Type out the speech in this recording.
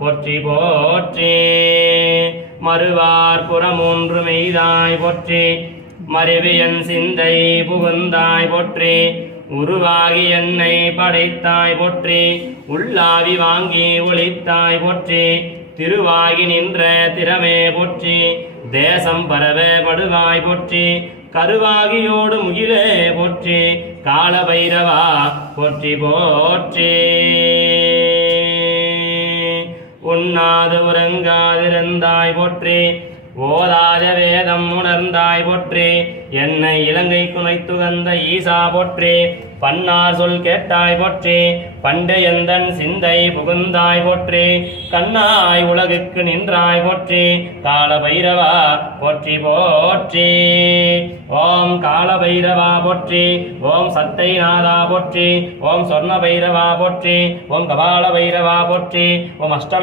போற்றி போற்றி. மறுவார் புறமூன்று மெய்தாய் போற்றி. மருவியன் சிந்தை புகுந்தாய் போற்றி. உருவாகி என்னை படைத்தாய் போற்றி. உள்ளாவி வாங்கி ஒளித்தாய் போற்றி. திருவாகி நின்ற திறமே போற்றி. தேசம் பரவ படுவாய் போற்றி. கருவாகியோடு முகிலே போற்றி. கால பைரவா போற்றி போற்றி. உண்ணாது உறங்காதிருந்தாய் போற்றி. ஓதாத வேதம் உணர்ந்தாய் போற்றி. என்னை இலங்கை குனைத்துகந்த ஈசா போற்றி. பன்னார் சொல் கேட்டாய் போற்றி. பண்டு எந்தன் சிந்தை புகுந்தாய் போற்றி. கண்ணாய் உலகுக்கு நின்றாய் போற்றி. கால பைரவா போற்றி போற்றி. ஓம் கால பைரவா போற்றி. ஓம் சத்தை நாதா போற்றி. ஓம் சொர்ண பைரவா போற்றி. ஓம் கபால பைரவா போற்றி. ஓம் அஷ்ட